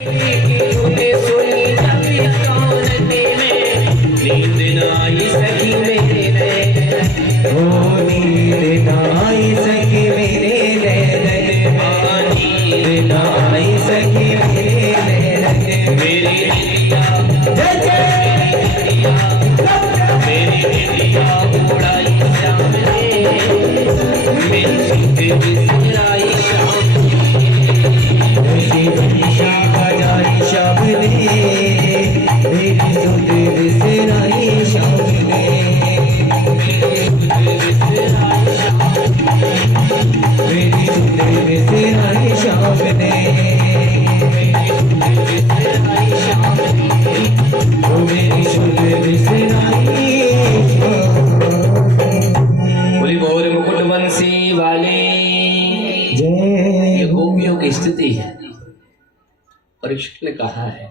तूने सुनी कभी कौनते में नींद न आई सकी मेरे ओ नींद न आई सकी मेरे नींद न आई सकी मेरे मेरी निंदिया मेरी निंदिया उड़ाई शाम ने मेरी सुध बिसराई शाम शाम ने मेरी सुध बिसराई शाम ने मेरी सुध बिसराई शाम ने मेरी सुध बिसराई बोली मोर मुकुट बंसी वाले। ये गोपियों की स्थिति है। परीक्षित ने कहा है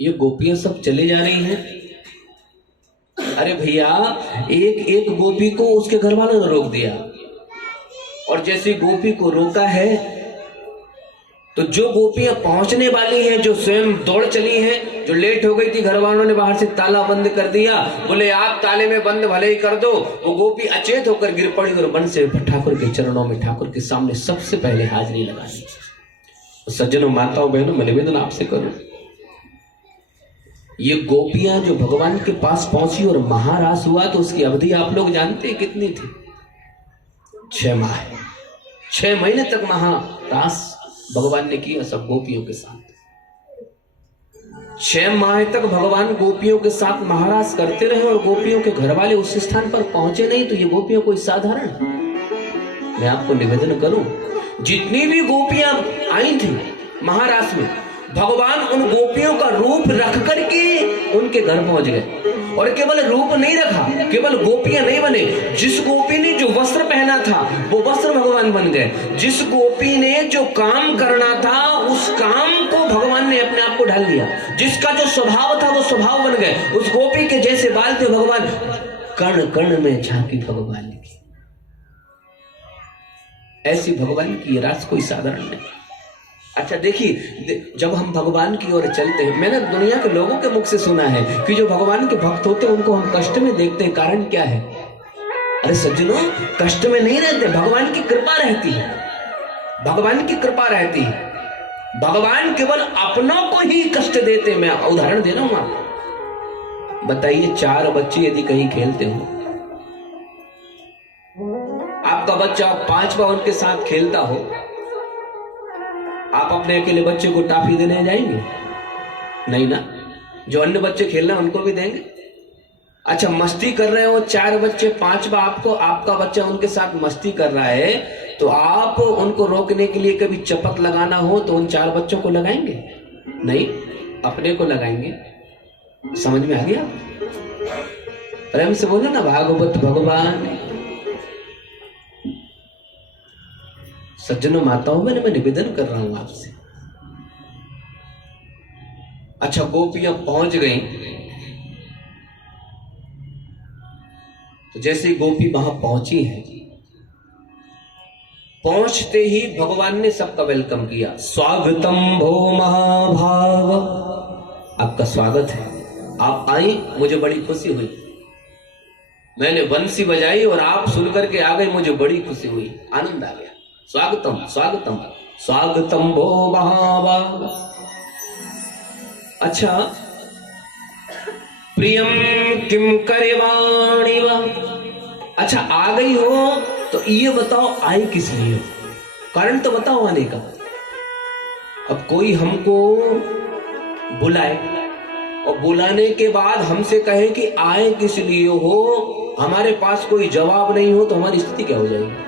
ये गोपियां सब चले जा रही हैं। अरे भैया एक एक गोपी को उसके घर वालों ने रोक दिया और जैसे गोपी को रोका है तो जो गोपियां पहुंचने वाली हैं, जो स्वयं दौड़ चली हैं, जो लेट हो गई थी, घर वालों ने बाहर से ताला बंद कर दिया। बोले आप ताले में बंद भले ही कर दो। वो गोपी अचेत होकर गिर पड़ी और बन से ठाकुर के चरणों में, ठाकुर के सामने सबसे पहले हाजिरी लगा दी। सज्जनों, माताओं, बहनों, मैं निवेदन आपसे करूं, ये गोपियां जो भगवान के पास पहुंची और महारास हुआ तो उसकी अवधि आप लोग जानते हैं कितनी थी? 6 माह। 6 महीने तक महारास भगवान ने किया सब गोपियों के साथ। 6 माह तक भगवान गोपियों के साथ महारास करते रहे और गोपियों के घर वाले उस स्थान पर पहुंचे नहीं। तो ये गोपियों कोई साधारण? मैं आपको निवेदन करूं, जितनी भी गोपियां आई थी महारास में, भगवान उन गोपियों का रूप रख करके उनके घर पहुंच गए। और केवल रूप नहीं रखा, केवल गोपियां नहीं बने, जिस गोपी ने जो वस्त्र पहना था वो वस्त्र भगवान बन गए। जिस गोपी ने जो काम करना था उस काम को भगवान ने अपने आप को ढाल लिया। जिसका जो स्वभाव था वो स्वभाव बन गए। उस गोपी के जैसे बाल थे भगवान, कण कण में झांकी भगवान की। ऐसी भगवान की रास कोई साधारण नहीं। अच्छा देखिए, जब हम भगवान की ओर चलते हैं, मैंने दुनिया के लोगों के मुख से सुना है कि जो भगवान के भक्त होते हैं उनको हम कष्ट में देखते हैं। कारण क्या है? अरे सज्जनों, कष्ट में नहीं रहते, भगवान की कृपा रहती है। भगवान की कृपा रहती है। भगवान केवल अपनों को ही कष्ट देते। मैं उदाहरण दे रहा हूं आपको। बताइए, 4 बच्चे यदि कहीं खेलते हो, आपका बच्चा 5 बार उनके साथ खेलता हो, आप अपने अकेले बच्चे को टॉफी देने जाएंगे? नहीं ना। जो अन्य बच्चे खेल रहे हैं उनको भी देंगे। अच्छा, मस्ती कर रहे हो 4 बच्चे, 5 बार आपको, आपका बच्चा उनके साथ मस्ती कर रहा है, तो आप उनको रोकने के लिए कभी चपत लगाना हो तो उन 4 बच्चों को लगाएंगे? नहीं, अपने को लगाएंगे। समझ में आ गया? प्रेम से बोलो ना, भागवत भगवान। सज्जनों, माताओं, मैं निवेदन कर रहा हूं आपसे। अच्छा, गोपियां पहुंच गई तो जैसे गोपी वहां पहुंची है, पहुंचते ही भगवान ने सबका वेलकम किया। स्वागतम भो महाभाग, आपका स्वागत है, आप आई, मुझे बड़ी खुशी हुई। मैंने बंसी बजाई और आप सुनकर के आ गए, मुझे बड़ी खुशी हुई, आनंद आ गया। स्वागतम स्वागतम स्वागतम भो महाभाग। अच्छा, प्रियम किम करेवाणी वा। अच्छा, आ गई हो तो ये बताओ आई किस लिए हो? कारण तो बताओ आने का। अब कोई हमको बुलाए और बुलाने के बाद हमसे कहे कि आए किस लिए हो, हमारे पास कोई जवाब नहीं हो, तो हमारी स्थिति क्या हो जाएगी?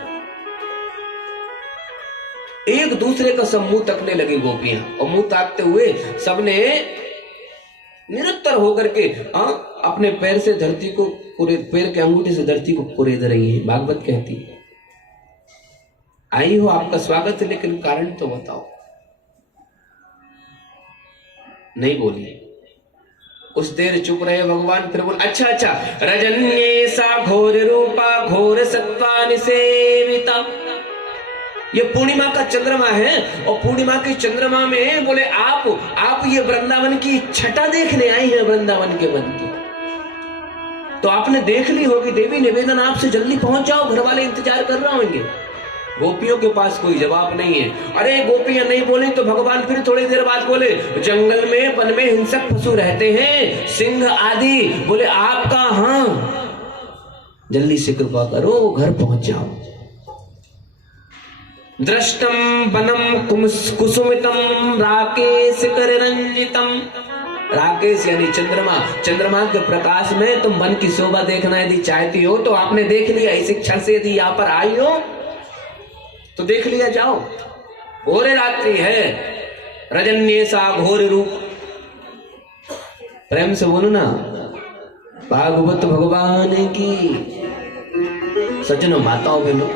एक दूसरे का सब मुंह तकने लगी गोपियां, और मुंह ताकते हुए सबने निरुत्तर होकर के अपने पैर से धरती को, पैर के अंगूठे से धरती को कुरेद रही है। भागवत कहती है, आई हो, आपका स्वागत है, लेकिन कारण तो बताओ। नहीं बोली। कुछ देर चुप रहे भगवान, फिर बोले अच्छा अच्छा, रजन्ये सा घोर रूपा घोर सत्वा निसेविता। ये पूर्णिमा का चंद्रमा है और पूर्णिमा के चंद्रमा में बोले आप ये वृंदावन की छटा देखने आई है, वृंदावन के वन की। तो आपने देख ली होगी देवी, निवेदन आपसे जल्दी पहुंच जाओ, घर वाले इंतजार कर रहे होंगे। गोपियों के पास कोई जवाब नहीं है। अरे गोपियां नहीं बोली तो भगवान फिर थोड़ी देर बाद बोले, जंगल में वन में हिंसक पशु रहते हैं, सिंह आदि। बोले आपका हाँ, जल्दी से कृपा करो, घर पहुंच जाओ। दृष्टम वनम कुसुमितम राकेश कर रंजितम। राकेश यानी चंद्रमा, चंद्रमा के प्रकाश में तुम वन की शोभा देखना यदि चाहती हो तो आपने देख लिया। इस क्षण से यदि यहाँ पर आई हो तो देख लिया जाओ। घोर रात्रि है, रजन्य सा घोर रूप। प्रेम से बोलो ना, भागवत भगवान की। सज्जनों माताओं बहनों,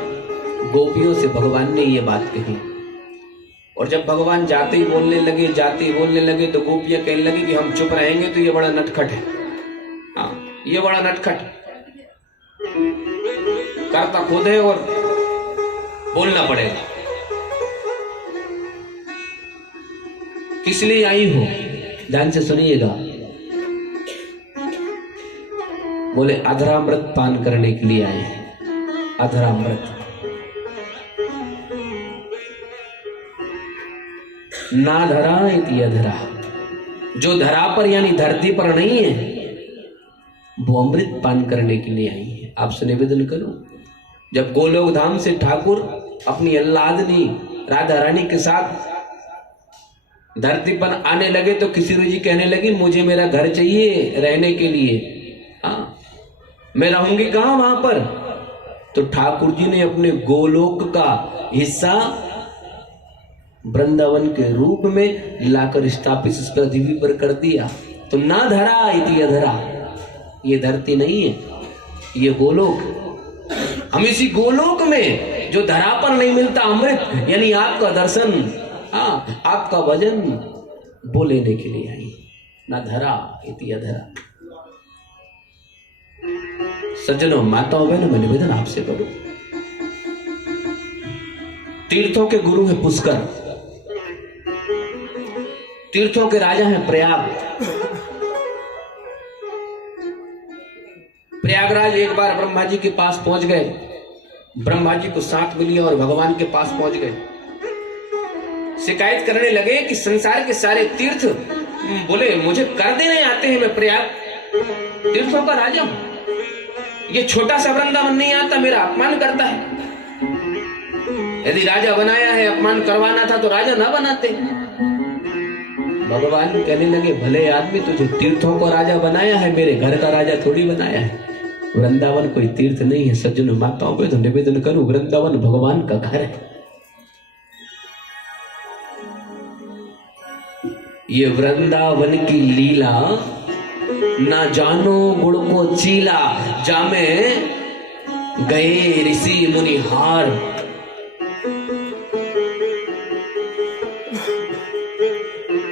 गोपियों से भगवान ने ये बात कही और जब भगवान जाते ही बोलने लगे तो गोपियां कहने लगी कि हम चुप रहेंगे तो ये बड़ा नटखट है। हाँ, ये बड़ा नटखट करता खुद है और बोलना पड़ेगा। किस लिए आई हो, ध्यान से सुनिएगा। बोले अधरामृत पान करने के लिए आए हैं। अधरामृत, ना धरा इति अधरा। जो धरा पर यानी धरती पर नहीं है वो अमृत पान करने के लिए आई है। आपसे निवेदन करूं, जब गोलोक धाम से ठाकुर अपनी अल्लादनी राधा रानी के साथ धरती पर आने लगे तो किसी जी कहने लगी मुझे मेरा घर चाहिए रहने के लिए। हाँ, मैं रहूंगी कहां वहां पर। तो ठाकुर जी ने अपने गोलोक का हिस्सा वृंदावन के रूप में लाकर स्थापित इस पृथ्वी पर कर दिया। तो ना धरा इति अधरा, ये धरती नहीं है, ये गोलोक। हम इसी गोलोक में जो धरा पर नहीं मिलता अमृत यानी आपका दर्शन, हाँ आपका भजन, वो लेने के लिए आई। ना धरा इति अधरा। सज्जनों माताओं बहनों, मैं निवेदन आपसे करूं, तीर्थों के गुरु है पुष्कर, तीर्थों के राजा हैं प्रयाग। प्रयागराज एक बार ब्रह्मा जी के पास पहुंच गए, ब्रह्मा जी को साथ मिली और भगवान के पास पहुंच गए। शिकायत करने लगे कि संसार के सारे तीर्थ बोले मुझे कर देने आते हैं, मैं प्रयाग तीर्थों का राजा हूं, ये छोटा सा वृंदावन नहीं आता, मेरा अपमान करता है। यदि राजा बनाया है, अपमान करवाना था तो राजा ना बनाते। भगवान कहने लगे भले आदमी, तुझे तीर्थों को राजा बनाया है, मेरे घर का राजा थोड़ी बनाया है। वृंदावन कोई तीर्थ नहीं है। सज्जनों माताओं पे तो निवेदन करूं, वृंदावन भगवान का घर है। ये वृंदावन की लीला ना जानो गुण को चीला, जामे गए ऋषि मुनि हार।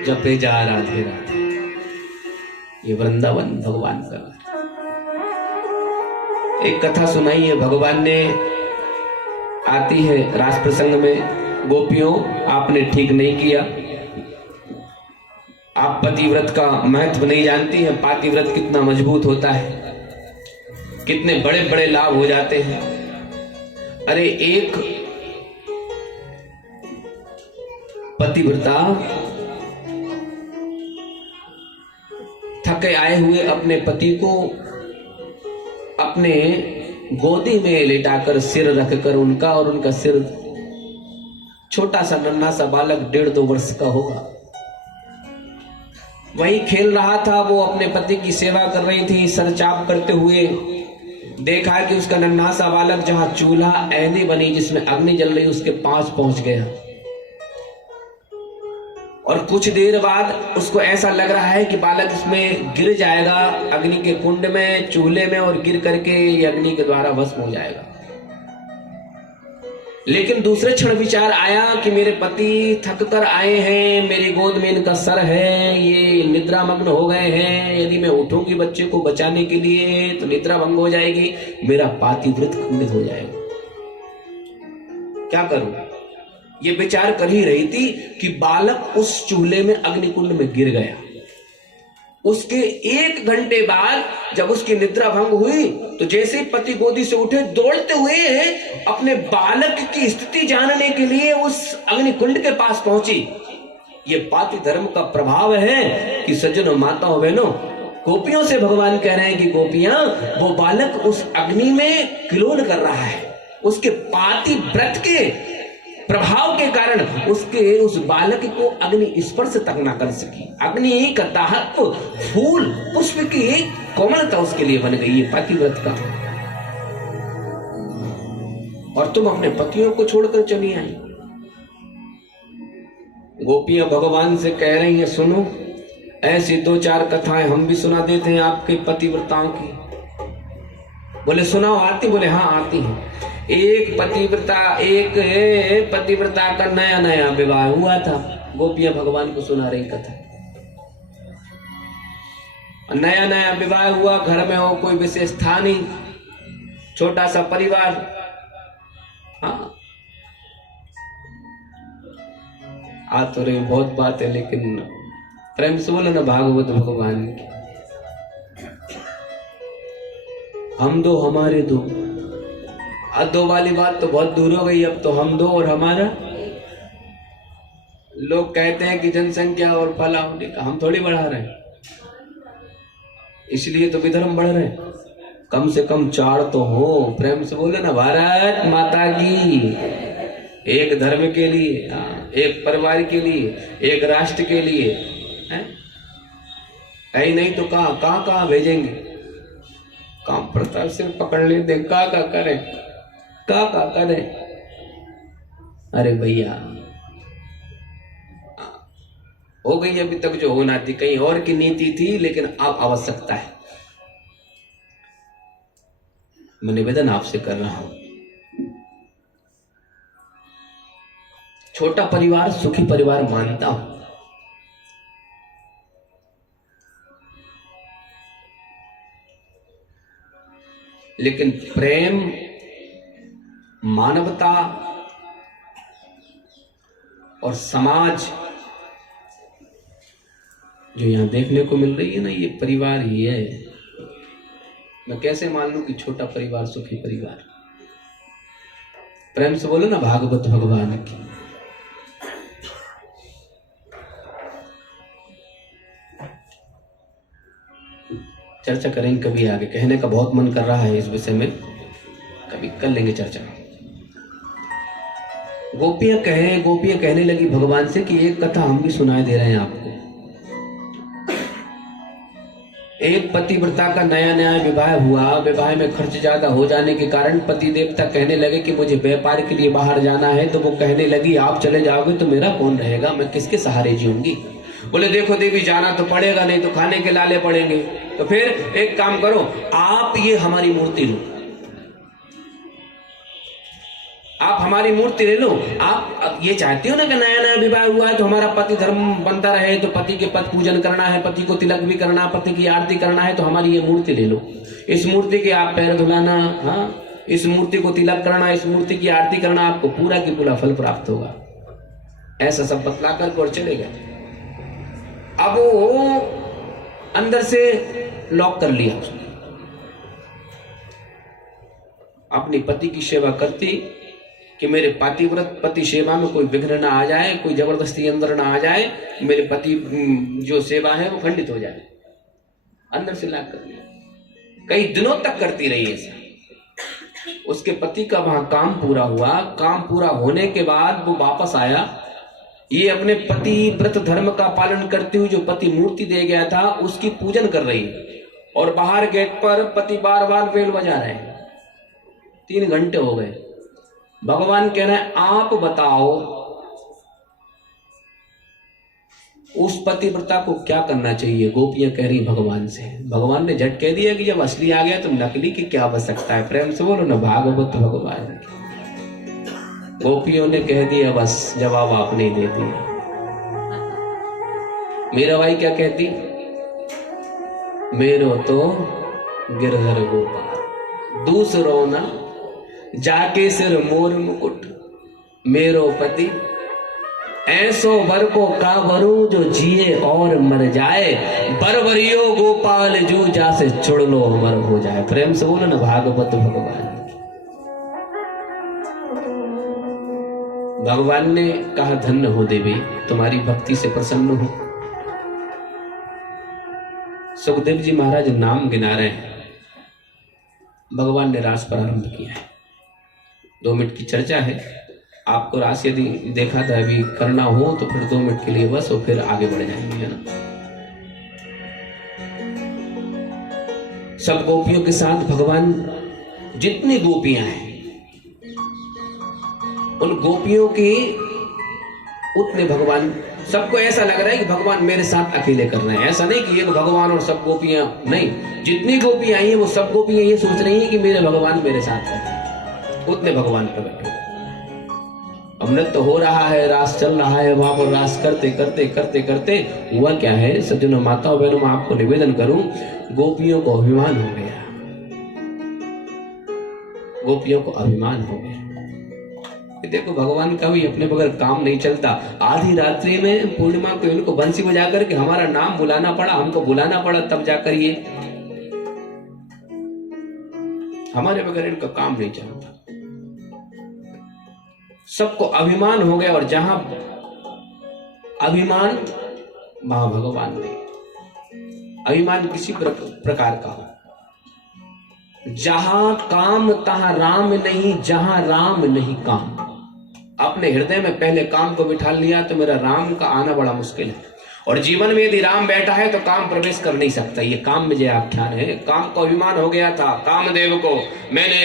जपे जा राधे राधे, ये वृंदावन भगवान का घर। एक कथा सुनाई है भगवान ने, आती है रास प्रसंग में, गोपियों आपने ठीक नहीं किया, आप पतिव्रत का महत्व नहीं जानती हैं। पातिव्रत कितना मजबूत होता है, कितने बड़े बड़े लाभ हो जाते हैं। अरे एक पतिव्रता थके आए हुए अपने पति को अपने गोदी में लेटाकर सिर रखकर उनका, और उनका सिर छोटा सा नन्हा सा बालक 1.5-2 वर्ष का होगा, वही खेल रहा था। वो अपने पति की सेवा कर रही थी सर चाप करते हुए। देखा कि उसका नन्हा सा बालक जहां चूल्हा ऐनी बनी जिसमें अग्नि जल रही उसके पास पहुंच गया, और कुछ देर बाद उसको ऐसा लग रहा है कि बालक इसमें गिर जाएगा अग्नि के कुंड में, चूल्हे में, और गिर करके ये अग्नि के द्वारा भस्म हो जाएगा। लेकिन दूसरे क्षण विचार आया कि मेरे पति थक कर आए हैं, मेरी गोद में इनका सर है, ये निद्रा मग्न हो गए हैं, यदि मैं उठूंगी बच्चे को बचाने के लिए तो निद्रा भंग हो जाएगी, मेरा पातिव्रत खंडित हो जाएगा। क्या करूं? ये विचार कर ही रही थी कि बालक उस चूल्हे में अग्निकुंड में गिर गया। उसके 1 घंटे बाद जब उसकी निद्रा भंग हुई तो जैसे ही पति गोदी से उठे, दौड़ते हुए अपने बालक की स्थिति जानने के लिए उस अग्निकुंड के पास पहुंची। ये पाति धर्म का प्रभाव है कि सज्जनों, माताओं, बहनों, गोपियों से भगवान कह रहे हैं कि गोपियां, वो बालक उस अग्नि में किलोल कर रहा है। उसके पाति व्रत के प्रभाव के कारण उस बालक को अग्नि स्पर्श तक ना कर सकी। अग्नि का दाहत्व, फूल पुष्प की कोमलता उसके लिए बन गई है पतिव्रत का। और तुम अपने पतियों को छोड़कर चली आई। गोपियां भगवान से कह रही हैं, सुनो, ऐसी 2-4 कथाएं हम भी सुना देते हैं आपके पतिव्रताओं की। बोले सुनाओ, आती? बोले हाँ आती है। एक पतिव्रता का नया नया विवाह हुआ था। गोपियां भगवान को सुना रही कथा। नया नया विवाह हुआ, घर में हो कोई विशेष था नहीं, छोटा सा परिवार। हाँ, आ तो रही बहुत बात है, लेकिन प्रेम से बोलो ना, भागवत भगवान की। हम दो हमारे दो, अब दो वाली बात तो बहुत दूर हो गई। अब तो हम दो और हमारा। लोग कहते हैं कि जनसंख्या और फला होने का, हम थोड़ी बढ़ा रहे हैं, इसलिए तो विधर्म बढ़ रहे हैं। कम से कम 4 तो हो। प्रेम से बोले ना, भारत माता की। एक धर्म के लिए, एक परिवार के लिए, एक राष्ट्र के लिए है? कहीं नहीं तो कहाँ भेजेंगे? काम प्रताप से पकड़ ले दे, का करे, का करे। अरे भैया, हो गई अभी तक जो होना थी, कहीं और की नीति थी, लेकिन अब आवश्यकता है। मैं निवेदन आपसे कर रहा हूं, छोटा परिवार सुखी परिवार मानता हूं, लेकिन प्रेम, मानवता और समाज जो यहां देखने को मिल रही है ना, ये परिवार ही है। मैं कैसे मान लूं कि छोटा परिवार सुखी परिवार? प्रेम से बोलो ना, भागवत भगवान की। चर्चा करेंगे कभी आगे, कहने का बहुत मन कर रहा है इस विषय में, कभी कर लेंगे चर्चा। गोपियां कहने लगी भगवान से कि एक कथा हम भी सुनाए दे रहे हैं आपको। एक पतिव्रता का नया नया विवाह हुआ। विवाह में खर्च ज्यादा हो जाने के कारण पति देवता कहने लगे कि मुझे व्यापार के लिए बाहर जाना है। तो वो कहने लगी, आप चले जाओगे तो मेरा कौन रहेगा, मैं किसके सहारे जीऊंगी? बोले देखो देवी, जाना तो पड़ेगा, नहीं तो खाने के लाले पड़ेंगे। तो फिर एक काम करो, आप ये हमारी मूर्ति लो, आप हमारी मूर्ति ले लो। आप ये चाहते हो ना कि नया नया विवाह हुआ है तो हमारा पति धर्म बनता रहे, तो पति के पद पूजन करना है, पति को तिलक भी करना, पति की आरती करना है, तो हमारी ये मूर्ति ले लो। इस मूर्ति के आप पैर धुलाना, हाँ, इस मूर्ति को तिलक करना, इस मूर्ति की आरती करना, आपको पूरा की पूरा फल प्राप्त होगा। ऐसा सब बतला कर और चले गए। अब वो अंदर से लॉक कर लिया उसने, अपनी पति की सेवा करती कि मेरे पतिव्रत पति सेवा में कोई विघ्न ना आ जाए, कोई जबरदस्ती अंदर ना आ जाए, मेरे पति जो सेवा है वो खंडित हो जाए। अंदर से लॉक कर लिया। कई दिनों तक करती रही ऐसा। उसके पति का वहां काम पूरा हुआ। काम पूरा होने के बाद वो वापस आया। ये अपने पति व्रत धर्म का पालन करते हुए जो पति मूर्ति दे गया था उसकी पूजन कर रही, और बाहर गेट पर पति बार बार बेल बजा रहे हैं। 3 घंटे हो गए। भगवान कह रहे हैं, आप बताओ उस पतिव्रता को क्या करना चाहिए? गोपियां कह रही भगवान से। भगवान ने झट कह दिया कि जब असली आ गया तो नकली की क्या आवश्यकता है? प्रेम से बोलो ना, भागवत भगवान। गोपियों ने कह दिया, बस जवाब आपने दे दिया। मीराबाई क्या कहती? मेरो तो गिरधर गोपाल, दूसरों ना जाके सिर मोर मुकुट। मेरो पति ऐसो बर को का वरू जो जिए और मर जाए, बरबरियो गोपाल जू जा से छुड़ लो अमर हो जाए। प्रेम से बोलो ना भागवत भगवान। भगवान ने कहा धन्य हो देवी, तुम्हारी भक्ति से प्रसन्न हो। सुखदेव जी महाराज नाम गिना रहे हैं, भगवान ने रास प्रारंभ किया है। 2 मिनट की चर्चा है, आपको रास यदि देखा था अभी करना हो तो फिर 2 मिनट के लिए बस, और फिर आगे बढ़ जाएंगे, है ना। सब गोपियों के साथ भगवान, जितनी गोपियां हैं उन गोपियों की उतने भगवान, सबको ऐसा लग रहा है कि भगवान मेरे साथ अकेले कर रहे हैं। ऐसा नहीं कि एक भगवान और सब गोपियां, नहीं, जितनी गोपियां आई हैं वो सब गोपियां ये सोच रही हैं कि मेरे भगवान मेरे साथ है, उतने भगवान प्रकट हो। अब नृत्य हो रहा है, रास चल रहा है, वहां पर रास करते करते करते करते हुआ क्या है, सज्जनों माताओं बहनों, मैं आपको निवेदन करूं, गोपियों को अभिमान हो गया, गोपियों को अभिमान हो गया। देखो भगवान का भी अपने बगैर काम नहीं चलता। आधी रात्रि में पूर्णिमा को इनको बंसी बजा करके हमारा नाम बुलाना पड़ा, हमको बुलाना पड़ा, तब जाकर ये, हमारे बगैर इनका काम नहीं चलता। सबको अभिमान हो गया, और जहां अभिमान वहां भगवान नहीं। अभिमान किसी प्रकार का हो, जहां काम तहां राम नहीं, जहां राम नहीं काम। अपने हृदय में पहले काम को बिठा लिया तो मेरा राम का आना बड़ा मुश्किल है। और जीवन में यदि राम बैठा है तो काम प्रवेश कर नहीं सकता। ये काम में जो आख्यान है, काम को अभिमान हो गया था कामदेव को। मैंने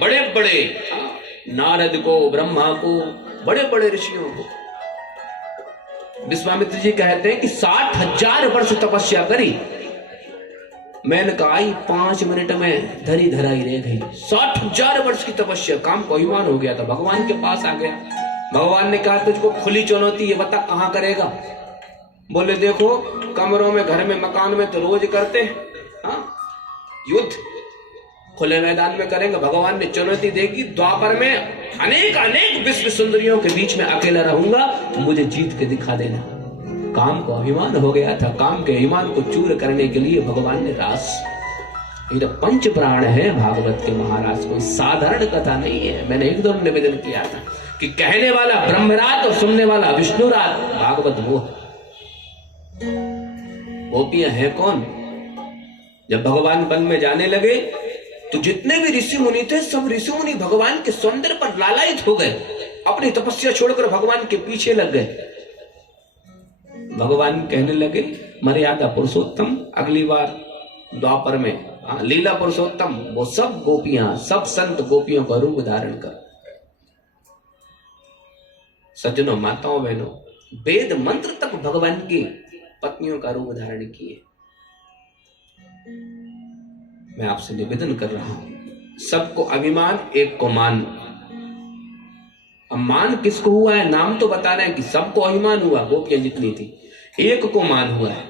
बड़े बड़े नारद को, ब्रह्मा को, बड़े बड़े ऋषियों को, विश्वामित्र जी कहते हैं कि 60,000 वर्ष तपस्या करी, मैंने कहा 5 मिनट में धरी धराई रह गई। 60,000 वर्ष की तपस्या, काम को अभिमान हो गया था, भगवान के पास आ गया। भगवान ने कहा तुझको खुली चुनौती, ये बता कहां करेगा। बोले देखो कमरों में, घर में, मकान में तो रोज करते हैं, युद्ध खुले मैदान में करेंगे। भगवान ने चुनौती देगी, द्वापर में अनेक अनेक विश्व सुंदरियों के बीच में अकेला रहूंगा, मुझे जीत के दिखा देना। काम को अभिमान हो गया था, काम के अभिमान को चूर करने के लिए भगवान ने रास। ये पंच प्राण है भागवत के महाराज, कोई साधारण कथा नहीं है। मैंने एक दो निवेदन किया था कि कहने वाला ब्रह्मराज और सुनने वाला विष्णुराज, भागवत वो है। गोपियां है कौन? जब भगवान वन में जाने लगे तो जितने भी ऋषि मुनि थे, सब ऋषि मुनि भगवान के सौंदर्य पर लालायित हो गए, अपनी तपस्या छोड़कर भगवान के पीछे लग गए। भगवान कहने लगे मर्यादा पुरुषोत्तम, अगली बार द्वापर में लीला पुरुषोत्तम, वो सब गोपियां, सब संत गोपियों का रूप धारण कर। सज्जनों माताओं बहनों, वेद मंत्र तक भगवान की पत्नियों का रूप धारण किए। मैं आपसे निवेदन कर रहा हूं, सबको अभिमान, एक को मान। अब मान किसको हुआ है? नाम तो बता रहे हैं कि सबको अभिमान हुआ, गोपियां जितनी थी, एक को मान हुआ है।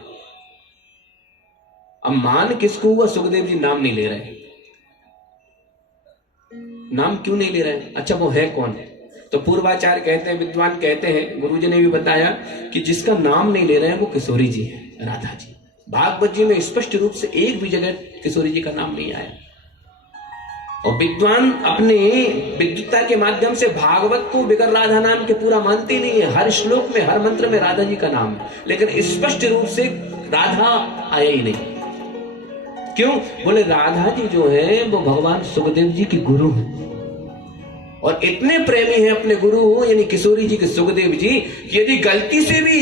अब मान किसको हुआ? सुखदेव जी नाम नहीं ले रहे। नाम क्यों नहीं ले रहे? अच्छा वो है कौन? तो पूर्वाचार्य कहते हैं, विद्वान कहते हैं, गुरुजी ने भी बताया कि जिसका नाम नहीं ले रहे हैं वो किशोरी जी है, राधा जी। भागवत जी में स्पष्ट रूप से एक भी जगह किशोरी जी का नाम नहीं आया। और विद्वान अपने विद्वत्ता के माध्यम से भागवत को बिगर राधा नाम के पूरा मानते नहीं है। हर श्लोक में, हर मंत्र में राधा जी का नाम है, लेकिन स्पष्ट रूप से राधा आया ही नहीं। क्यों? बोले राधा जी जो है वो भगवान सुखदेव जी की गुरु है, और इतने प्रेमी हैं अपने गुरु यानी किशोरी जी के सुखदेव जी, यदि गलती से भी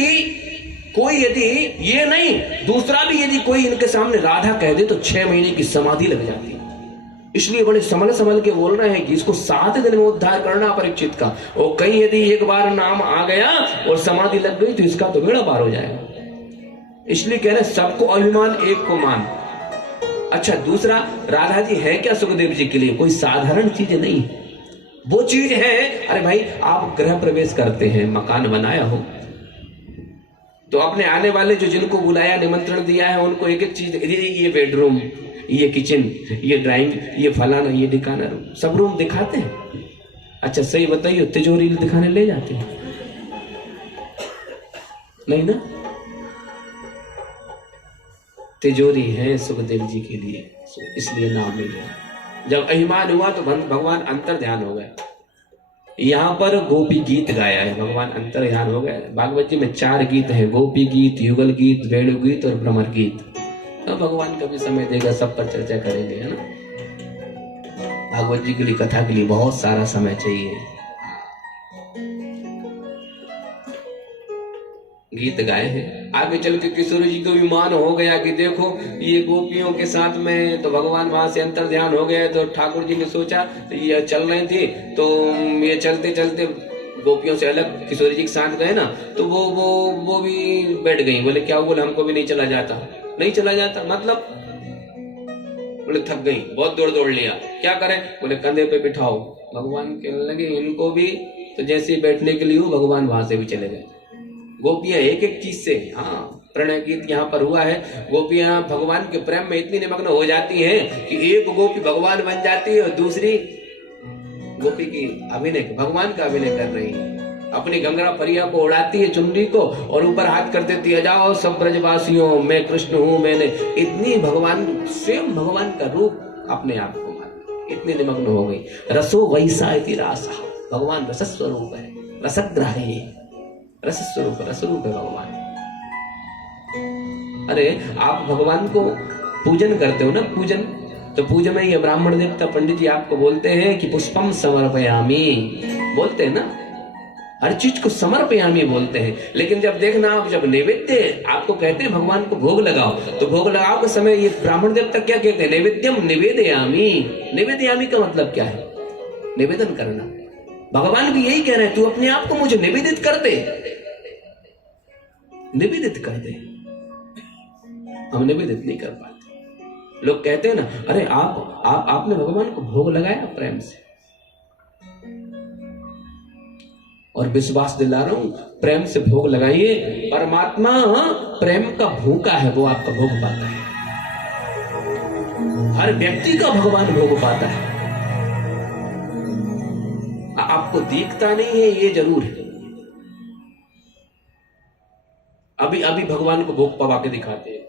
कोई, यदि ये नहीं दूसरा भी यदि कोई इनके सामने राधा कह दे तो 6 महीने की समाधि लग जाती है। इसलिए बड़े संभल के बोल रहे हैं कि इसको 7 दिन में उद्धार करना परीक्षित का। और कहीं यदि एक बार नाम आ गया और समाधि लग गई तो इसका तो बेड़ा पार हो जाएगा। इसलिए कह रहे सबको अभिमान, एक को मान। अच्छा दूसरा, राधा जी है क्या सुखदेव जी के लिए? कोई साधारण चीज नहीं, वो चीज है, अरे भाई आप गृह प्रवेश करते हैं, मकान बनाया हो तो अपने आने वाले जो जिनको बुलाया, निमंत्रण दिया है, उनको एक एक चीज, ये बेडरूम, ये किचन, ये ड्राइंग, ये फलाना, ये ढिकाना रूम, सब रूम दिखाते हैं। अच्छा सही बताइए, तिजोरी दिखाने ले जाते हैं? नहीं ना। तिजोरी है सुखदेव जी के लिए, इसलिए नाम मिला। जब अभिमान हुआ तो भगवान अंतर ध्यान हो गए। यहाँ पर गोपी गीत गाया है, भगवान अंतर ध्यान हो गए। भागवत जी में 4 गीत हैं, गोपी गीत, युगल गीत, वेणु गीत और भ्रमर गीत। तो भगवान कभी समय देगा सब पर चर्चा करेंगे, है ना। भागवत जी के लिए, कथा के लिए बहुत सारा समय चाहिए। गीत गाए हैं। आगे चल के किशोर जी को भी मान हो गया कि देखो ये गोपियों के साथ में, तो भगवान वहां से अंतर ध्यान हो गए। तो ठाकुर जी ने सोचा, तो ये चल रहे थे, तो ये चलते चलते गोपियों से अलग किशोर जी के साथ गए ना, तो वो भी बैठ गई। बोले क्या? बोले हमको भी नहीं चला जाता। नहीं चला जाता मतलब? बोले थक गई, बहुत दौड़ लिया, क्या करें? बोले कंधे पे बिठाओ। भगवान कहने लगे इनको भी, तो जैसे बैठने के लिए हो भगवान वहां से भी चले गए। गोपियां एक एक चीज से, हाँ प्रणय गीत यहाँ पर हुआ है। गोपियां भगवान के प्रेम में इतनी निमग्न हो जाती हैं कि एक गोपी भगवान बन जाती है और दूसरी गोपी की अभिनय, भगवान का अभिनय कर रही है। अपनी गंगरा परिया को उड़ाती है, चुनरी को, और ऊपर हाथ कर देती है, जाओ सब ब्रजवासियों मैं कृष्ण हूं। मैंने इतनी भगवान, स्वयं भगवान का रूप अपने आप को मान, इतनी निमग्न हो गई। रसो वैसा इति रासा, भगवान रस स्वरूप है, रसग्राही, रस स्वरूप, रसरूप है भगवान। अरे आप भगवान को पूजन करते हो ना, पूजन, तो पूजन में ये ब्राह्मण देवता पंडित जी आपको बोलते हैं कि पुष्पम समर्पयामि, बोलते हैं ना, हर चीज को समर्पयामि बोलते हैं। लेकिन जब देखना, आप जब नैवेद्य आपको कहते हैं भगवान को भोग लगाओ, तो भोग लगाओ के समय ये ब्राह्मण देवता क्या कहते हैं? नैवेद्यम निवेदयामि। निवेदयामि का मतलब क्या है? निवेदन करना। भगवान भी यही कह रहे हैं, तू अपने आप को मुझे निवेदित कर दे, निवेदित कर दे। हम निवेदित नहीं कर पाते। लोग कहते हैं ना, अरे आपने भगवान को भोग लगाया प्रेम से, और विश्वास दिला रहा हूं, प्रेम से भोग लगाइए। परमात्मा प्रेम का भूखा है, वो आपका भोग पाता है। हर व्यक्ति का भगवान भोग पाता है। आपको दिखता नहीं है ये जरूर है। अभी भगवान को भोग पवा के दिखाते हैं।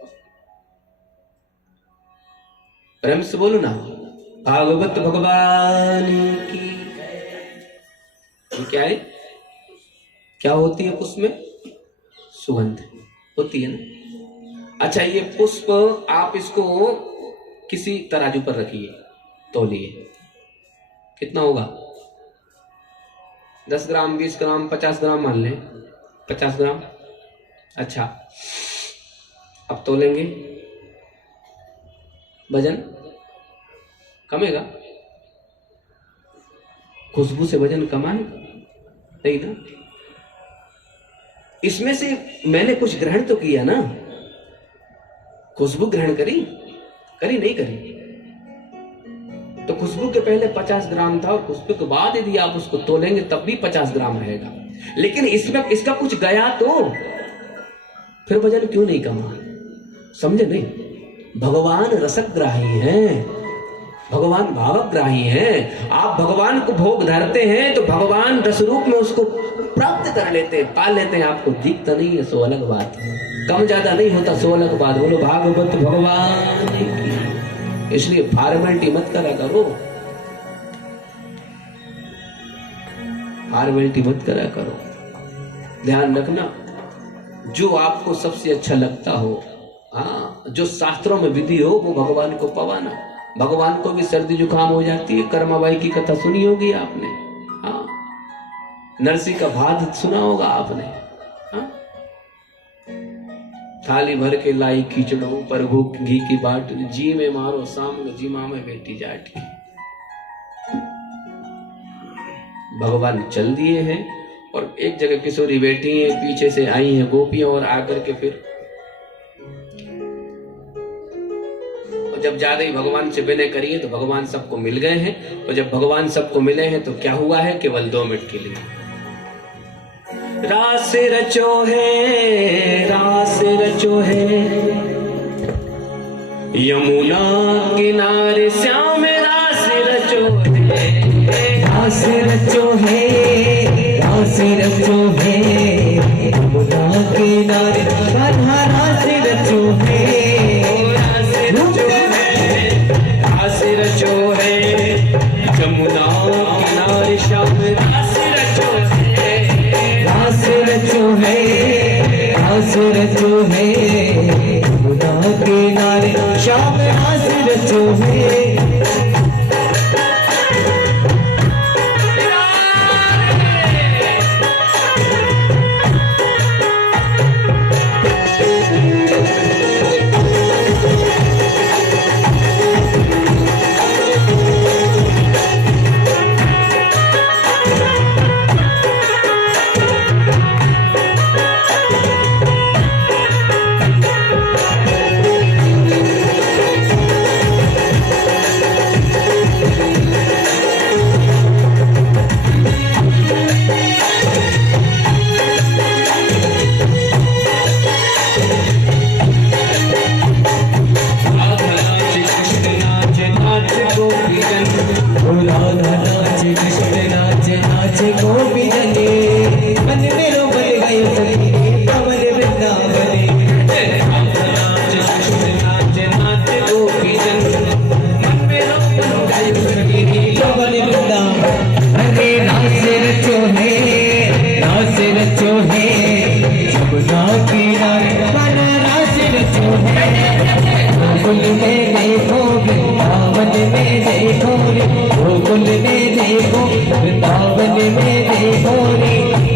प्रेम से बोलो ना, भागवत भगवान की। क्या है? क्या होती है पुष्प में? सुगंध होती है ना। अच्छा ये पुष्प आप इसको किसी तराजू पर रखिए, तौलिए, कितना होगा? 10 ग्राम, 20 ग्राम, 50 ग्राम मान लें, 50 ग्राम। अच्छा अब तोलेंगे, वजन कमेगा? खुशबू से वजन कम आए? नहीं ना। इसमें से मैंने कुछ ग्रहण तो किया ना, खुशबू ग्रहण करी नहीं करी? तो खुशबू के पहले 50 ग्राम था, और खुशबू के बाद यदि आप उसको तोलेंगे तब भी 50 ग्राम रहेगा। लेकिन इसमें इसका कुछ गया तो फिर वजन क्यों नहीं कमा? समझे नहीं? भगवान रसग्राही हैं, भगवान भावग्राही हैं। आप भगवान को भोग धरते हैं तो भगवान रस रूप में उसको प्राप्त कर लेते हैं, पा लेते हैं। आपको दिखता नहीं है, सो अलग बात है, कम ज्यादा नहीं होता, सो अलग बात। बोलो भागवत भगवान की। इसलिए फॉर्मेलिटी मत करा करो, फॉर्मेलिटी मत करा करो। ध्यान रखना, जो आपको सबसे अच्छा लगता हो, हाँ, जो शास्त्रों में विधि हो, वो भगवान को पवाना। भगवान को भी सर्दी जुकाम हो जाती है। कर्माबाई की कथा सुनी होगी आपने, हाँ, नरसी का भात सुना होगा आपने, हाँ? थाली भर के लाई खींचड़ो, प्रभु घी की बाट, जी में मारो शाम में, जीमा में बेटी जाटी। भगवान चल दिए हैं, और एक जगह किशोरी बैठी है, पीछे से आई हैं गोपियां, और आकर के फिर जब ज्यादा ही भगवान से विनय करिए तो भगवान सबको मिल गए हैं। और जब भगवान सबको मिले हैं तो क्या हुआ है? केवल 2 मिनट के लिए रास रचो है, रास रचो है, यमुना किनारे श्याम रास रचो है, रास रचो रास रचो है यमुना किनारे, कान्हा रास रचो है, रास रचो है जमुना किनारे श्याम रास रचो है, रास रचो है, रास रचो है यमुना किनारे, श्याम रास रचो है।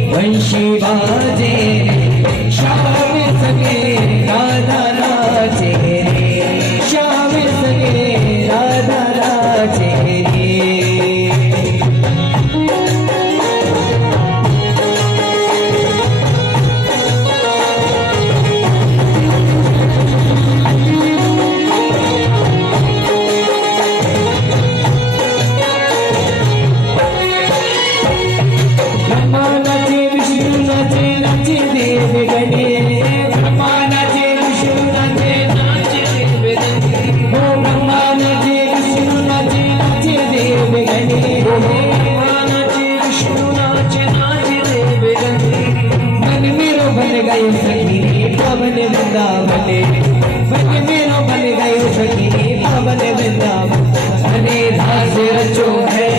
वंशी बाजे श्याम सगे राधा राजे रे, श्याम सगे राधा राजे रे। पवन वृंदावने मन मेरो बन गयो सखी पवन वृंदावन। अरे रास रचो है,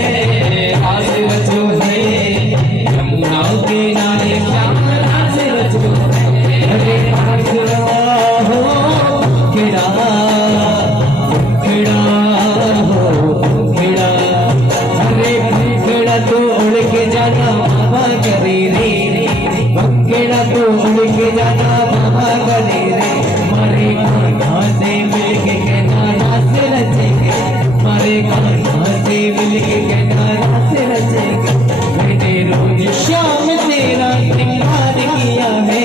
रास रचो है यमुना किनारे, श्याम रास रचो है। अरे पाखड़ा हो खिड़ा, खिड़ा हो खिड़ा, अरे खिड़ा तो उड़ के जाना बाबा करे रे, बंगेड़ा तो उड़ के जाना बाबा करे रे। मारे कान्हा से मिलके कहना रास रचेंगे, मारे कान्हा से मिलके कहना रास रचेंगे। मैंने रोज शाम तेरा श्रृंगार किया है,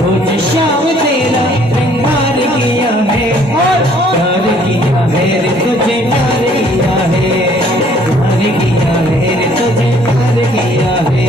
रोज शाम तेरा श्रृंगार किया है, और प्यार किया है रे तुझे, प्यार किया है, प्यार किया है रे तुझे, प्यार किया है।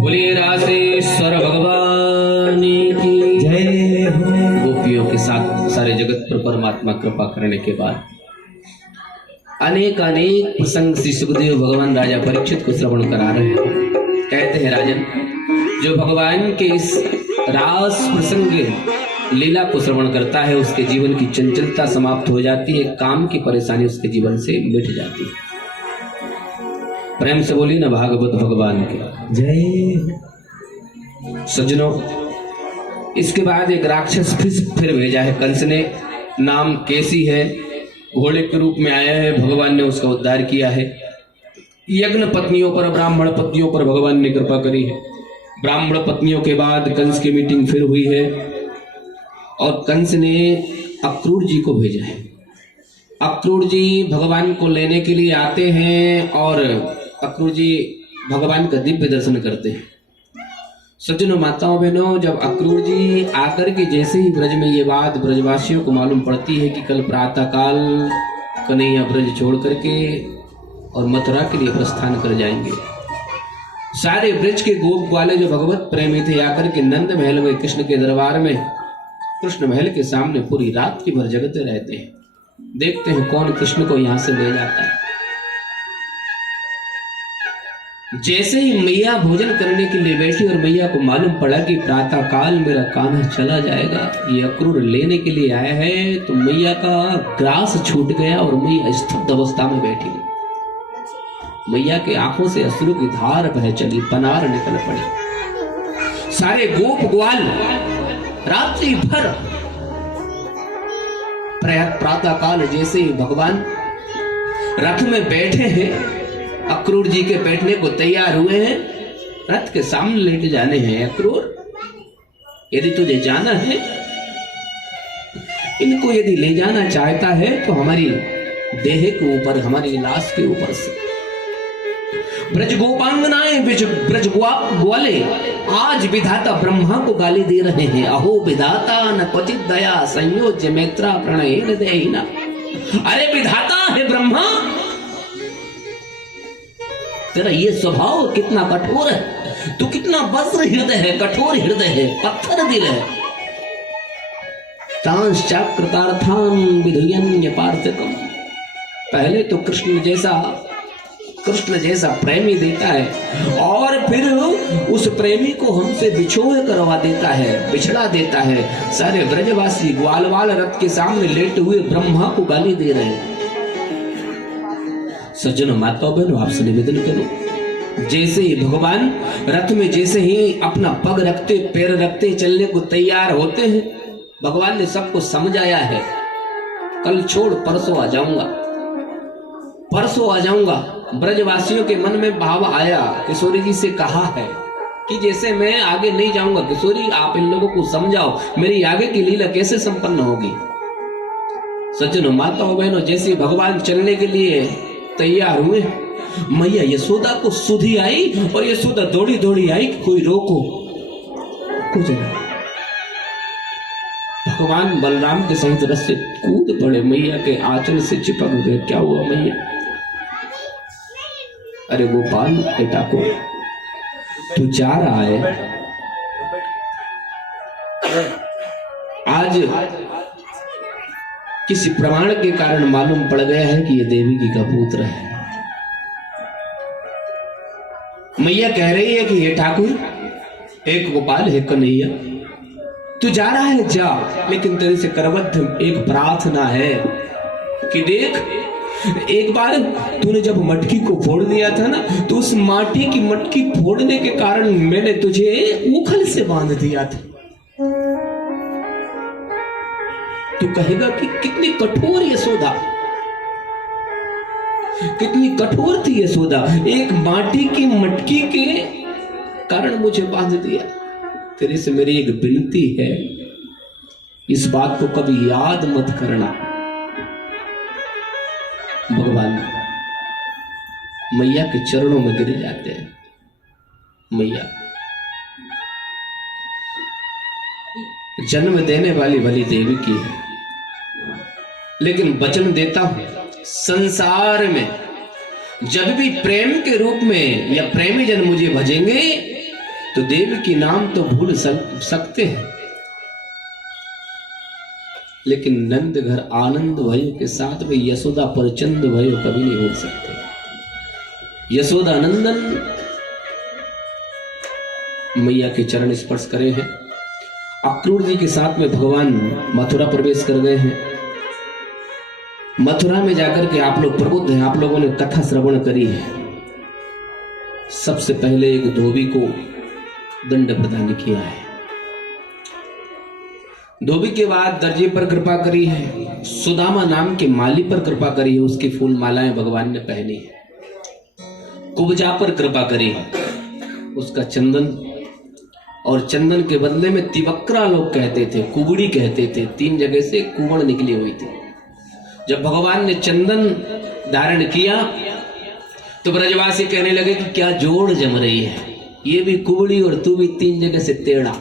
बोलिए रासेश्वर भगवान साथ सारे जगत पर परमात्मा कृपा करने के बाद अनेक अनेक प्रसंग श्री सुखदेव भगवान राजा परीक्षित को श्रवण करा रहे हैं। कहते हैं राजन, जो भगवान के इस रास प्रसंग लीला को श्रवण करता है उसके जीवन की चंचलता समाप्त हो जाती है, काम की परेशानी उसके जीवन से मिट जाती है। प्रेम से बोली ना भागवत भगवान के जय। सज्जनों, इसके बाद एक राक्षस फिर भेजा है कंस ने। नाम केसी है, घोड़े के रूप में आया है। भगवान ने उसका उद्धार किया है। यज्ञ पत्नियों पर, ब्राह्मण पत्नियों पर भगवान ने कृपा करी है। ब्राह्मण पत्नियों के बाद कंस की मीटिंग फिर हुई है और कंस ने अक्रूर जी को भेजा है। अक्रूर जी भगवान को लेने के लिए आते हैं और अक्रूर जी भगवान का दिव्य दर्शन करते हैं। सज्जनों, माताओं बहनों, जब अक्रूर जी आकर के जैसे ही ब्रज में ये बात ब्रजवासियों को मालूम पड़ती है कि कल प्रातः काल कन्हैया ब्रज छोड़ करके और मथुरा के लिए प्रस्थान कर जाएंगे, सारे ब्रज के गोप वाले जो भगवत प्रेमी थे आकर के नंद महल में कृष्ण के दरबार में कृष्ण महल के सामने पूरी रात की भर जगते रहते हैं। देखते हैं कौन कृष्ण को यहां से ले जाता है। जैसे ही मैया भोजन करने के लिए बैठी और मैया को मालूम पड़ा कि प्रातः काल मेरा कान्हा चला जाएगा, ये अक्रूर लेने के लिए आया है, तो मैया का ग्रास छूट गया और मैया स्तब्ध अवस्था में बैठी। मैया के आंखों से अश्रु की धार बह चली, पनार निकल पड़ी। सारे गोप ग्वाल रात्रि भर प्रातः काल जैसे ही भगवान रथ में बैठे हैं, अक्रूर जी के बैठने को तैयार हुए हैं, रथ के सामने लेके जाने हैं। अक्रूर, यदि तुझे जाना है, इनको यदि ले जाना चाहता है तो हमारी देह के ऊपर, हमारी लाश के ऊपर से ब्रज गोपांगनाएं, ब्रज ग्वाले आज विधाता ब्रह्मा को गाली दे रहे हैं। अहो विधाता न क्वचित दया संयोज्य मैत्रा प्रणय देहिना। अरे विधाता है ब्रह्मा, तेरा ये स्वभाव कितना कठोर है, तू कितना वज्र हृदय है, कठोर हृदय है, पत्थर दिल है। तांश चाकृतार्थान विधुयन्य पार्थिकम। पहले तो कृष्ण जैसा प्रेमी देता है और फिर उस प्रेमी को हमसे बिछोह करवा देता है, बिछड़ा देता है। सारे ब्रजवासी ग्वालवाल रथ के सामने लेटे हुए ब्रह्मा को गाली दे रहे हैं। सज्जनों, माताओं बहनों, आपसे निवेदन करो, जैसे ही भगवान रथ में जैसे ही अपना पग रखते, पैर रखते, चलने को तैयार होते हैं, भगवान ने सबको समझाया है, कल छोड़ परसों आ जाऊंगा, परसों आ जाऊंगा। ब्रजवासियों के मन में भाव आया, किशोरी जी से कहा है कि जैसे मैं आगे नहीं जाऊंगा, किशोरी आप इन लोगों को समझाओ मेरी आगे की लीला कैसे संपन्न होगी। सज्जनों, माताओं बहनों, जैसे भगवान चलने के लिए तैयार हुए, मैया यशोदा को सुधी आई और यशोदा दौड़ी दौड़ी आई कि कोई रोको, कुछ नहीं। भगवान बलराम के सहित रथ से कूद पड़े, मैया के आंचल से चिपक गए। क्या हुआ मैया? अरे गोपाल बेटा को तू जा रहा है, आज किसी प्रमाण के कारण मालूम पड़ गया है कि ये देवी का पुत्र है। मैया कह रही है कि ये ठाकुर, एक गोपाल है कन्हैया, तू जा रहा है जा, लेकिन तेरे से करबद्ध एक प्रार्थना है कि देख, एक बार तूने जब मटकी को फोड़ दिया था ना, तो उस माटी की मटकी फोड़ने के कारण मैंने तुझे उखल से बांध दिया था। तू कहेगा कि कितनी कठोर यशोदा, कितनी कठोर थी यशोदा, एक माटी की मटकी के कारण मुझे बांध दिया। तेरे से मेरी एक विनती है, इस बात को कभी याद मत करना। भगवान मैया के चरणों में गिर जाते हैं। मैया, जन्म देने वाली भली देवी की है, लेकिन वचन देता हूं, संसार में जब भी प्रेम के रूप में या प्रेमी जन मुझे भजेंगे तो देवी की नाम तो भूल सकते हैं, लेकिन नंद घर आनंद भयो के साथ में यशोदा परचंद भयो कभी नहीं हो सकते। यशोदा नंदन मैया के चरण स्पर्श करे हैं। अक्रूर जी के साथ में भगवान मथुरा प्रवेश कर गए हैं। मथुरा में जाकर के आप लोग प्रबुद्ध हैं, आप लोगों ने कथा श्रवण करी है। सबसे पहले एक धोबी को दंड प्रदान किया है। धोबी के बाद दर्जे पर कृपा करी है। सुदामा नाम के माली पर कृपा करी है, उसकी फूल मालाएं भगवान ने पहनी है। कुब्जा पर कृपा करी है, उसका चंदन, और चंदन के बदले में तिवक्रा लोग कहते थे, कुबड़ी कहते थे। 3 जगह से कुबड़ निकली हुई थी। जब भगवान ने चंदन धारण किया तो ब्रजवासी कहने लगे कि क्या जोड़ जम रही है, ये भी कुबड़ी और तू भी 3 जगह से टेढ़ा।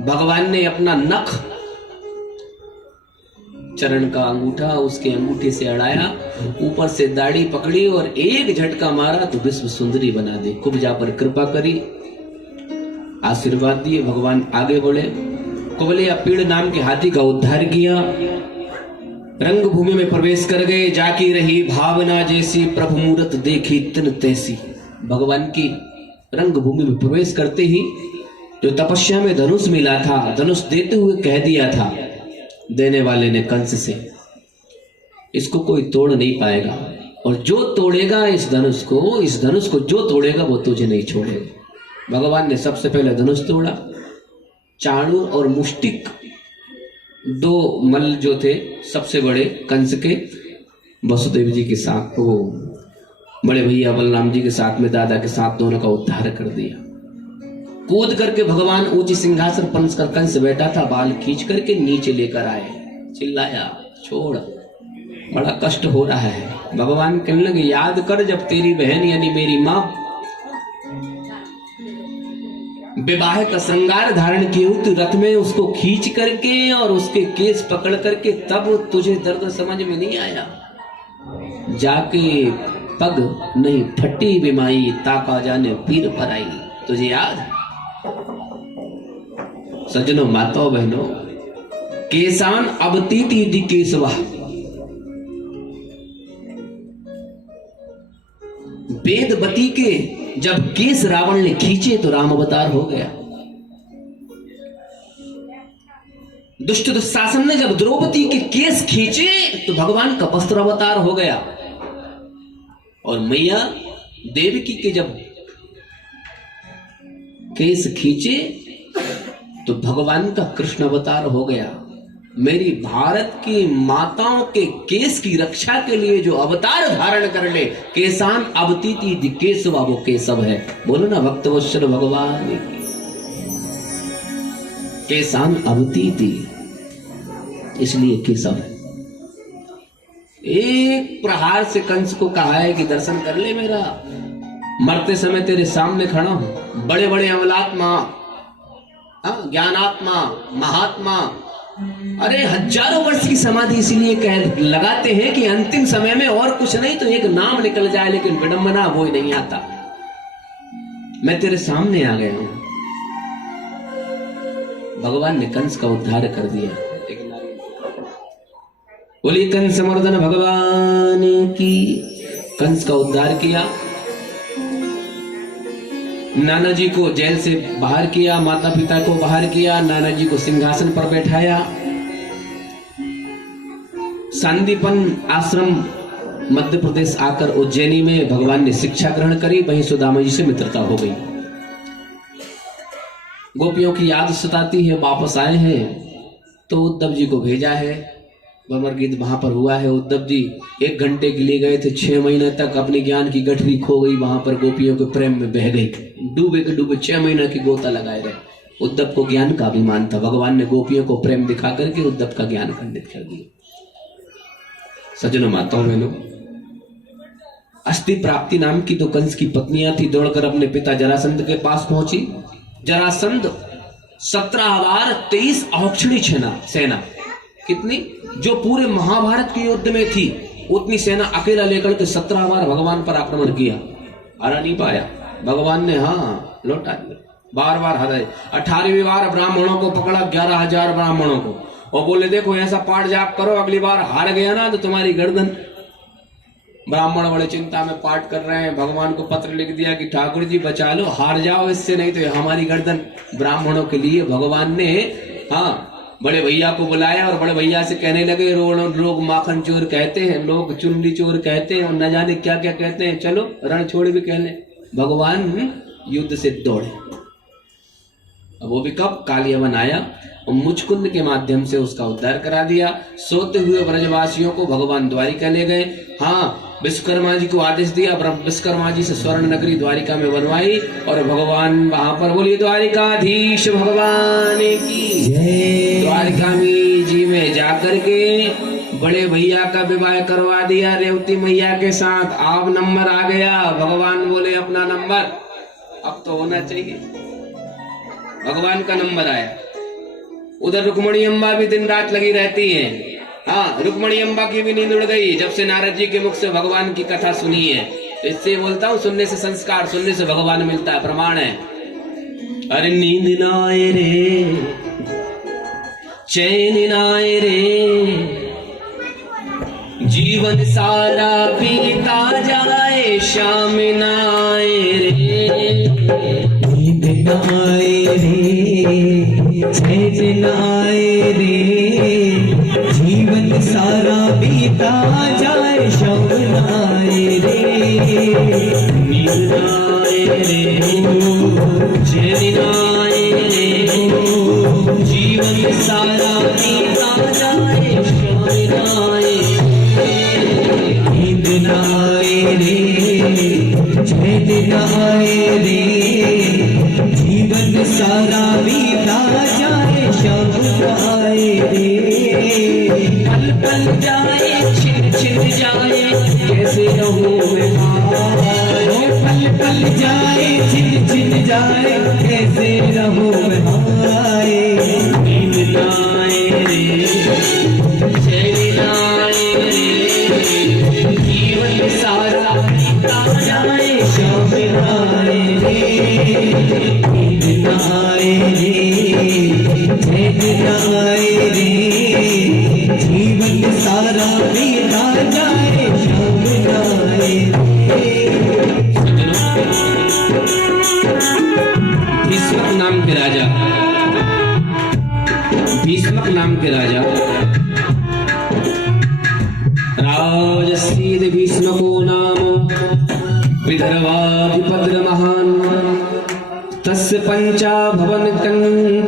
भगवान ने अपना नख, चरण का अंगूठा उसके अंगूठे से अड़ाया, ऊपर से दाढ़ी पकड़ी और एक झटका मारा तो विश्व सुंदरी बना दी। कुब्जा पर कृपा करी, आशीर्वाद दिए। भगवान आगे बढ़े, कुबलिया पीड़ नाम के हाथी का उद्धार किया। रंग भूमि में प्रवेश कर गए। जाकी रही भावना जैसी, प्रभु मूरत देखी तिन तैसी। भगवान की रंग भूमि में प्रवेश करते ही जो तपस्या में धनुष मिला था, धनुष देते हुए कह दिया था देने वाले ने कंस से, इसको कोई तोड़ नहीं पाएगा, और जो तोड़ेगा इस धनुष को जो तोड़ेगा वो तुझे नहीं छोड़ेगा। भगवान ने सबसे पहले धनुष तोड़ा। चाणूर और मुष्टिक 2 मल्ल जो थे सबसे बड़े, कंस के, वसुदेव जी के साथ, वो बड़े भैया बलराम जी के साथ में, दादा के साथ, दोनों का उद्धार कर दिया। कूद करके भगवान ऊंची सिंहासन पर कंस बैठा था, बाल खींच करके नीचे लेकर आए। चिल्लाया, छोड़, बड़ा कष्ट हो रहा है। भगवान कहने लगे, याद कर जब तेरी बहन यानी मेरी माँ विवाह का श्रृंगार धारण किए हुई, तो रथ में उसको खींच करके और उसके केस पकड़ करके, तब तुझे दर्द समझ में नहीं आया। जाके पग नहीं फटी बिमाई, ताका जाने पीर पर आई। तुझे याद? सज्जनों, माताओं, बहनों, केसान अवतीति दि केशवा, वेदवती के जब केस रावण ने खींचे तो राम अवतार हो गया। दुष्ट दुशासन ने जब द्रौपदी के केस खींचे तो भगवान का वस्त्र अवतार हो गया। और मैया देवकी के जब केस खींचे तो भगवान का कृष्ण अवतार हो गया। मेरी भारत की माताओं के केस की रक्षा के लिए जो अवतार धारण कर ले, केसान अवतीति दि केशवा, वो केशव है। बोलो ना, भक्तवत्सल भगवान की। केसान अवतीति, इसलिए केशव है। एक प्रहार से कंस को कहा है कि दर्शन कर ले मेरा, मरते समय तेरे सामने खड़ा हूं। बड़े बड़े अमलात्मा, ज्ञानात्मा, महात्मा, अरे हजारों वर्ष की समाधि इसलिए कह लगाते हैं कि अंतिम समय में और कुछ नहीं तो एक नाम निकल जाए, लेकिन विडंबना वो ही नहीं आता। मैं तेरे सामने आ गया हूं। भगवान ने कंस का उद्धार कर दिया। बोली कंस मर्दन भगवान की। कंस का उद्धार किया, नाना जी को जेल से बाहर किया, माता पिता को बाहर किया, नाना जी को सिंहासन पर बैठाया। सांदीपन आश्रम मध्य प्रदेश आकर उज्जैनी में भगवान ने शिक्षा ग्रहण करी। वहीं सुदामा जी से मित्रता हो गई। गोपियों की याद सताती है, वापस आए हैं तो उद्धव जी को भेजा है। भंवर गीत वहां पर हुआ है। उद्धव जी 1 घंटे के लिए गए थे, 6 महीने तक अपनी ज्ञान की गठरी खो गई, वहां पर गोपियों के प्रेम में बह गई। डूबे के डूबे 6 महीने की गोता लगाए रहे। उद्धव को ज्ञान का अभिमान था। भगवान ने गोपियों को प्रेम दिखा करके उद्धव का ज्ञान खंडित कर दिया। सज्जनों, माताओं, बहनों, अस्थि प्राप्ति नाम की 2 कंस की पत्नियां थी, दौड़कर अपने पिता जरासंध के पास पहुंची। जरासंध 17,23 औक्षणी सेना, कितनी, जो पूरे महाभारत के युद्ध में थी उतनी सेना अकेला लेकर के 17 बार भगवान पर आक्रमण किया, हरा नहीं पाया। भगवान ने लौटा दिया, बार बार हराए। 18वीं बार ब्राह्मणों को पकड़ा, 11,000 ब्राह्मणों को, और बोले देखो ऐसा पाठ जाप करो, अगली बार हार गया ना तो तुम्हारी गर्दन। ब्राह्मण बड़े चिंता में पाठ कर रहे हैं, भगवान को पत्र लिख दिया कि ठाकुर जी बचा लो, हार जाओ इससे, नहीं तो हमारी गर्दन। ब्राह्मणों के लिए भगवान ने बड़े भैया को बुलाया और बड़े भैया से कहने लगे, लोग माखन चोर कहते हैं, लोग चुनरी चोर कहते हैं और न जाने क्या क्या कहते हैं, चलो रण छोड़ भी कह लें। भगवान युद्ध से दौड़े। अब वो भी कब? कालियवन आया और मुचकुंद के माध्यम से उसका उद्धार करा दिया। सोते हुए ब्रजवासियों को भगवान द्वारिका ले गए। विश्वकर्मा जी को आदेश दिया, विश्वकर्मा जी से स्वर्ण नगरी द्वारिका में बनवाई और भगवान वहां पर, बोलिए द्वारिकाधीश भगवान की जय। द्वारिका में जी में जाकर के बड़े भैया का विवाह करवा दिया रेवती मैया के साथ। अब नंबर आ गया। भगवान बोले अपना नंबर अब तो होना चाहिए। भगवान का नंबर आया। उधर रुक्मणी अम्बा भी दिन रात लगी रहती है। रुक्मणी अम्बा की भी नींद उड़ गई जब से नारद जी के मुख से भगवान की कथा सुनी है। तो इससे बोलता हूँ, सुनने से संस्कार, सुनने से भगवान मिलता है, प्रमाण है। अरे नींद ना आए रे, चैन ना आए रे, जीवन सारा बीता जाए, शाम ना आए रे। नींद ना आए रे, चैन ना आए रे, जीवन सारा बीता जाए, शाम ना आए रे। नींद ना आए रे, चैन ना आए रे, जीवन सारा बीता जाए, शाम ना आए रे। नींद ना आए रे, चैन ना आए रे, जीवन सारा बीता जाए, शाम ना आए रे। पल पल जाए, छिन छिन जाए, कैसे रहूं मैं हाय। पल पल जाए, छिन छिन जाए, कैसे रहूं मैं हाय। नींद ना आए रे, चैन ना आए रे, जीवन सारा बीता जाए, शाम ना आए रे। नींद ना आए रे, चैन ना आए रे, जीवन सारा बीता जाए, शाम ना आए रे। भीष्मक नाम के राजा, भीष्मक नाम के राजा राजसीद भीष्मको नाम विदर्भाधिपद्र महान, तस्य पंचा भवन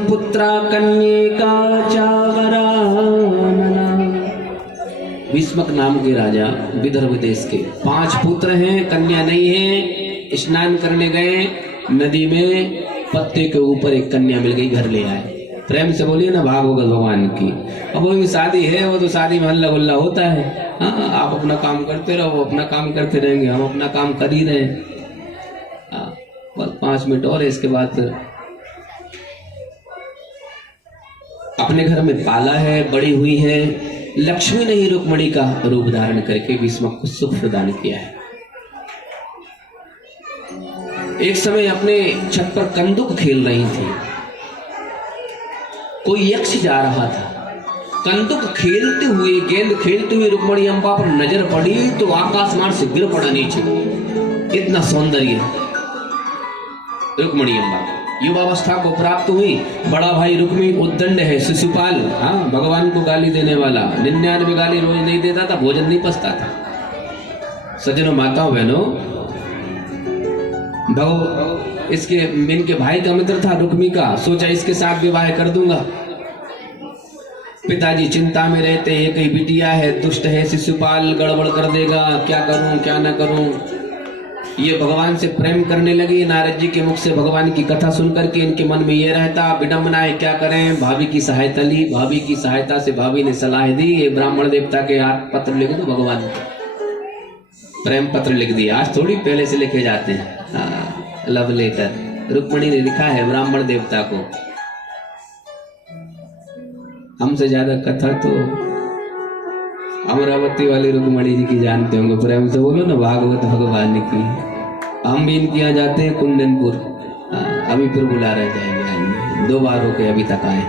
पुत्रा कन्यका चावरानना। भीष्मक नाम के राजा, विदर्भ देश के, 5 पुत्र हैं, कन्या नहीं है। स्नान करने गए नदी में, पत्ते के ऊपर एक कन्या मिल गई, घर ले आए। प्रेम से बोलिए ना भागवत भगवान की। अब वो भी शादी है, वो तो शादी में हल्ला गुल्ला होता है। आप अपना काम करते रहो, वो अपना काम करते रहेंगे, हम अपना काम कर ही रहे हैं। बस 5 मिनट और है, इसके बाद अपने घर में पाला है, बड़ी हुई है। लक्ष्मी ने ही रुक्मणी का रूप धारण करके भीष्मक को सुख प्रदान किया है। एक समय अपने छत पर कंदुक खेल रही थी, कोई यक्ष जा रहा था। कंदुक खेलते हुए, गेंद खेलते हुए रुक्मणी अम्बा पर नजर पड़ी तो आकाशमान से गिर पड़ा नीचे। इतना सौंदर्य रुक्मणी अम्बा। युवावस्था को प्राप्त हुई। बड़ा भाई रुक्मी उद्दंड है, शिशुपाल, भगवान को गाली देने वाला, 99 गाली रोज नहीं देता था, भोजन नहीं पचता था। सज्जनों, माताओं, बहनों, इसके इनके भाई का मित्र था रुक्मी का, सोचा इसके साथ विवाह कर दूंगा। पिताजी चिंता में रहते, ये कहीं बिटिया है, दुष्ट है, शिशुपाल गड़बड़ कर देगा, क्या करूं क्या ना करूं। ये भगवान से प्रेम करने लगी। नारद जी के मुख से भगवान की कथा सुनकर के इनके मन में ये रहता, विडम्बना है, क्या करें। भाभी की सहायता ली, भाभी की सहायता से भाभी ने सलाह दी, ये ब्राह्मण देवता के हाथ पत्र लिख दो, भगवान प्रेम पत्र लिख दिया। आज थोड़ी पहले से लिखे जाते हैं, लव लेटर। रुक्मणी ने लिखा है ब्राह्मण देवता को। हमसे ज्यादा कथा तो अमरावती वाली रुक्मणी जी की जानते होंगे। प्रेम से बोलो ना भागवत भगवान की। हम भी इनके यहाँ जाते हैं कुंदनपुर, अभी फिर बुला रहे जाएंगे, 2 बार होके अभी तक आए।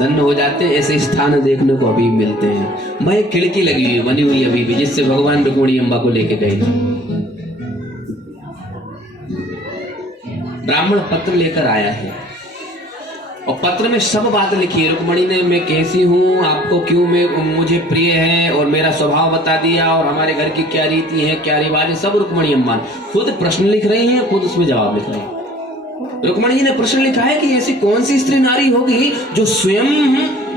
धन्य हो जाते हैं। ऐसे स्थान देखने को अभी मिलते हैं। मैं एक खिड़की लगी हुई बनी हुई अभी भी, जिससे भगवान रुक्मिणी अम्बा को लेके गए। ब्राह्मण पत्र लेकर आया है और पत्र में सब बात लिखी है। रुक्मिणी ने मैं कैसी हूँ, आपको क्यों मुझे प्रिय है, और मेरा स्वभाव बता दिया, और हमारे घर की क्या रीति है, क्या रिवाज है, सब रुक्मिणी अम्मा खुद प्रश्न लिख रही हैं, खुद उसमें जवाब लिख रही हैं। रुक्मिणी जी ने प्रश्न लिखा है कि ऐसी कौन सी स्त्री नारी होगी जो स्वयं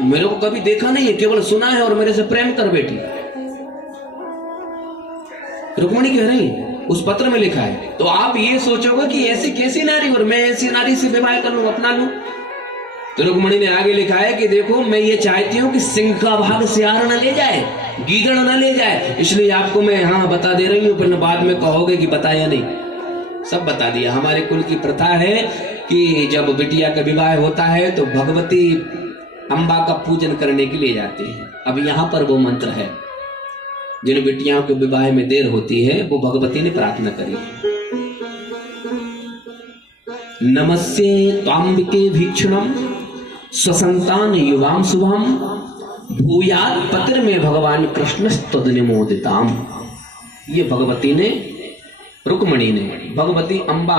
मेरे को कभी देखा नहीं है, केवल सुना है और मेरे से प्रेम कर बैठी। रुक्मिणी कह रही उस पत्र में लिखा है, तो आप ये सोचोगे कि ऐसी कैसी नारी, और मैं ऐसी नारी से विवाह कर लूं, अपना लूं। तो रुक्मिणी ने आगे लिखा है कि देखो, मैं ये चाहती हूं कि सिंह का भाग सियार न ले जाए, गीदड़ न ले जाए, इसलिए आपको मैं हाँ बता दे रही हूं, फिर बाद में कहोगे कि बताया नहीं। सब बता दिया। हमारे कुल की प्रथा है कि जब बिटिया का विवाह होता है तो भगवती अम्बा का पूजन करने के लिए जाते हैं। अब यहाँ पर वो मंत्र है, जिन बिटियाओं के विवाह में देर होती है वो भगवती ने प्रार्थना करी है। नमस्ये त्वाम्बिके भीक्षणम स्वसंतान युवाम शुभम भूयात पत्र में भगवान कृष्ण स्तुतिनिमोदिताम। ये भगवती ने, रुक्मिणी ने, भगवती अम्बा